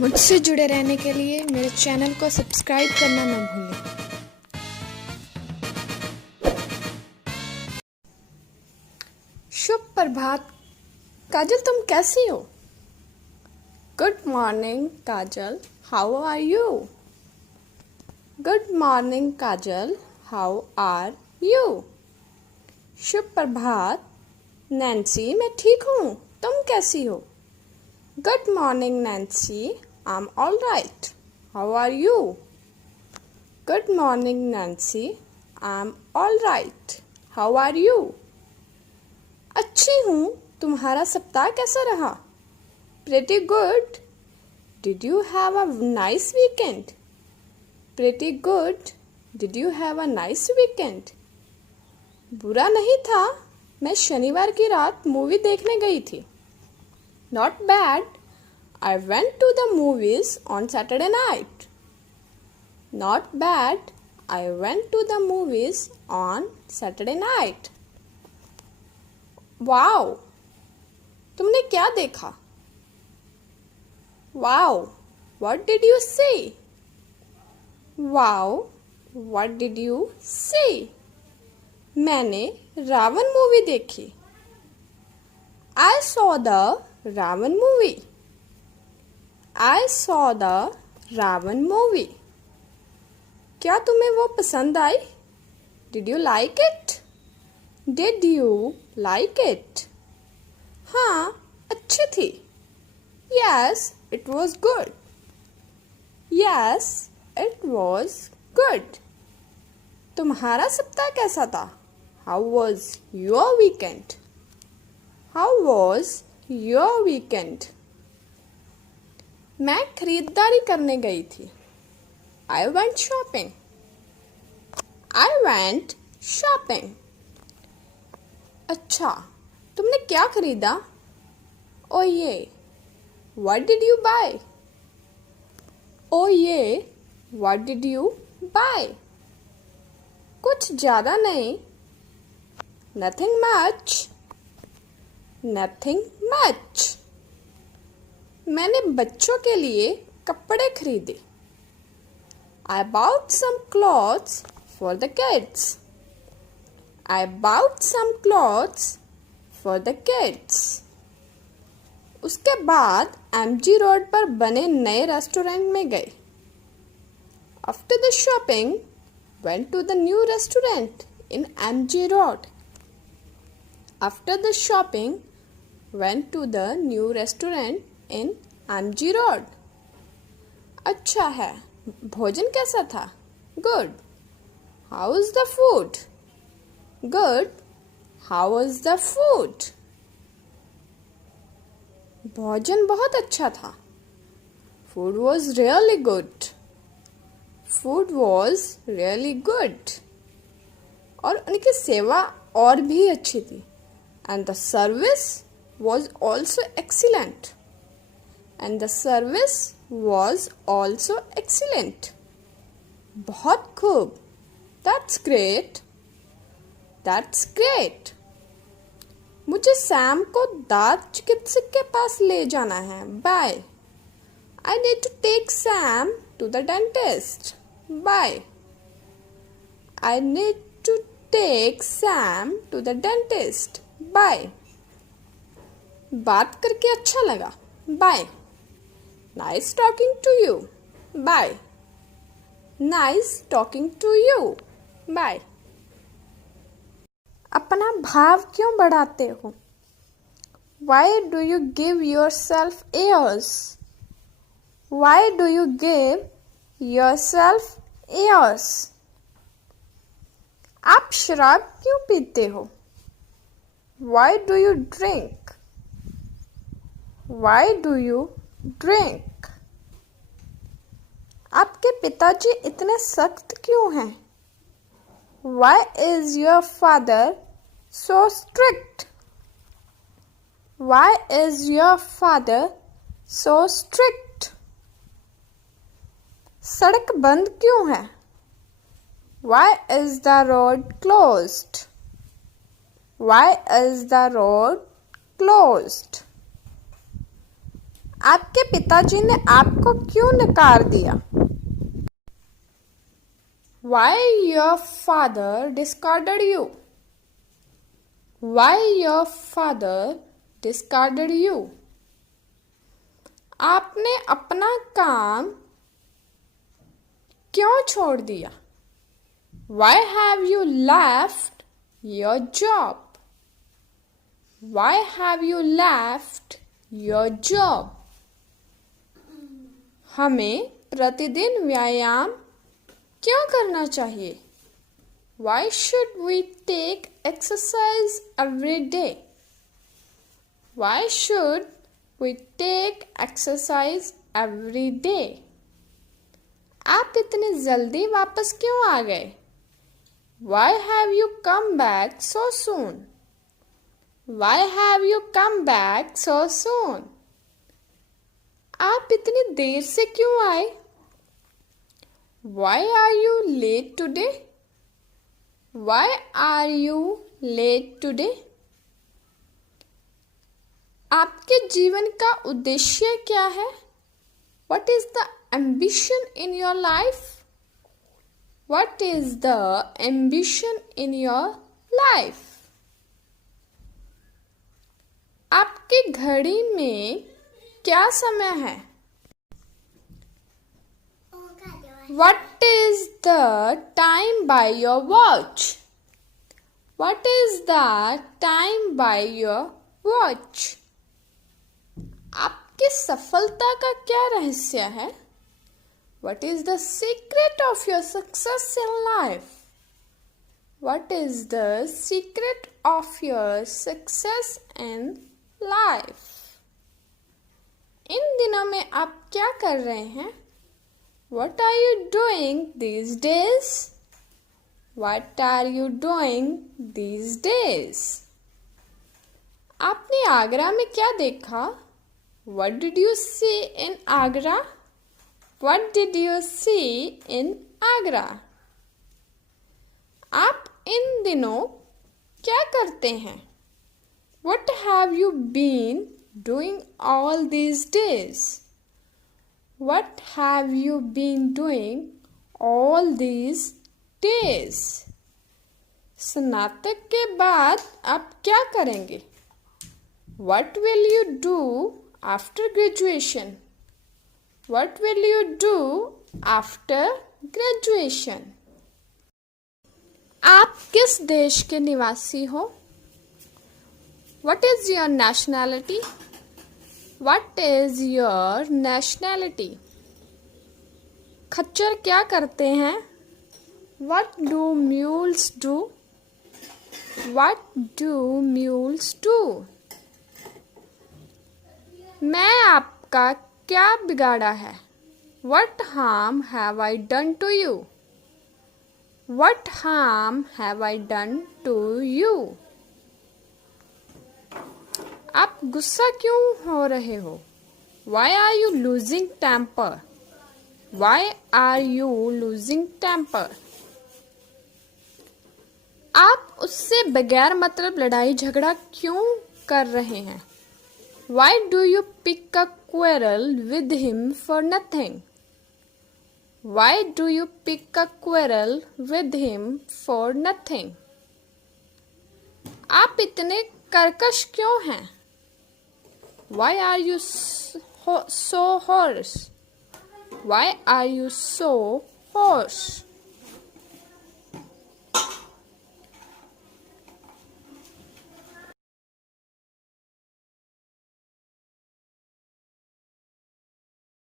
मुझसे जुड़े रहने के लिए मेरे चैनल को सब्सक्राइब करना न भूलें। शुभ प्रभात काजल, तुम कैसी हो? Good morning Kajal, how are you? Good morning Kajal, how are you? शुभ प्रभात नैन्सी, मैं ठीक हूँ, तुम कैसी हो? Good morning Nancy, I am all right, how are you? Good morning Nancy, I am all right, how are you? अच्छी हूँ, तुम्हारा सप्ताह कैसा रहा? Pretty good, did you have a nice weekend? Pretty good, did you have a nice weekend? बुरा नहीं था, मैं शनिवार की रात मूवी देखने गई थी। Not bad, I went to the movies on Saturday night. Not bad, I went to the movies on Saturday night. Wow, तुमने क्या देखा? Wow, what did you see? Wow, what did you see? मैंने Ravan movie देखी। I saw the Ravan movie. I saw the Ravan movie. क्या तुम्हें वो पसंद आई? Did you like it? Did you like it? हाँ, अच्छी थी। Yes, it was good. Yes, it was good. तुम्हारा सप्ताह कैसा था? How was your weekend? How was your weekend? मैं खरीदारी करने गई थी। I went shopping. I went shopping. अच्छा, तुमने क्या खरीदा? ओ ये, व्हाट डिड यू बाय? ओ ये, व्हाट डिड यू बाय? कुछ ज्यादा नहीं। Nothing much. Nothing much. मैंने बच्चों के लिए कपड़े खरीदे। I bought some clothes for the kids. I bought some clothes for the kids. उसके बाद MG रोड पर बने नए रेस्टोरेंट में गए। After the shopping, went to the new restaurant in MG Road. After the shopping, went to the new restaurant in MG Road. अच्छा है, भोजन कैसा था? Good. How is the food? Good. How is the food? भोजन बहुत अच्छा था। Food was really good. Food was really good. और उनकी सेवा और भी अच्छी थी। And the service was also excellent. And the service was also excellent. बहुत खूब. That's great. That's great. मुझे सैम को दांत चिकित्सक के पास ले जाना है. Bye. I need to take Sam to the dentist. Bye. I need to take Sam to the dentist. Bye. बात करके अच्छा लगा. Bye. Nice talking to you. Bye. Nice talking to you. Bye. अपना भाव क्यों बढ़ाते हो? Why do you give yourself airs? Why do you give yourself airs? आप शराब क्यों पीते हो? Why do you drink? Why do you drink? आपके पिताजी इतने सख्त क्यों हैं? Why is your father so strict? Why is your father so strict? सड़क बंद क्यों है? Why is the road closed? Why is the road closed? आपके पिताजी ने आपको क्यों नकार दिया? Why your father discarded you? Why your father discarded you? आपने अपना काम क्यों छोड़ दिया? Why have you left your job? Why have you left your job? हमें प्रतिदिन व्यायाम क्यों करना चाहिए? Why should we take exercise every day? Why should we take exercise every day? आप इतनी जल्दी वापस क्यों आ गए? Why have you come back so soon? Why have you come back so soon? आप इतनी देर से क्यों आए? Why are you late today? Why are you late today? आपके जीवन का उद्देश्य क्या है? What is the ambition in your life? What is the ambition in your life? आपकी घड़ी में क्या समय है? What is the time by your watch? What is the time by your watch? आपकी सफलता का क्या रहस्य है? What is the secret of your success in life? What is the secret of your success in life? इन दिनों में आप क्या कर रहे हैं? What are you doing these days? What are you doing these days? आपने आगरा में क्या देखा? What did you see in Agra? What did you see in Agra? आप इन दिनों क्या करते हैं? What have you been doing all these days? What have you been doing all these days? स्नातक के बाद आप क्या करेंगे? What will you do after graduation? What will you do after graduation? आप किस देश के निवासी हो? What is your nationality? What is your nationality? खच्चर क्या करते हैं? What do mules do? What do mules do? मैं आपका क्या बिगाड़ा है? What harm have I done to you? What harm have I done to you? आप गुस्सा क्यों हो रहे हो? Why are you losing temper? Why are you losing temper? आप उससे बगैर मतलब लड़ाई झगड़ा क्यों कर रहे हैं? Why do you pick a quarrel with him for nothing? Why do you pick a quarrel with him for nothing? आप इतने कर्कश क्यों हैं? Why are you so hoarse? Why are you so hoarse?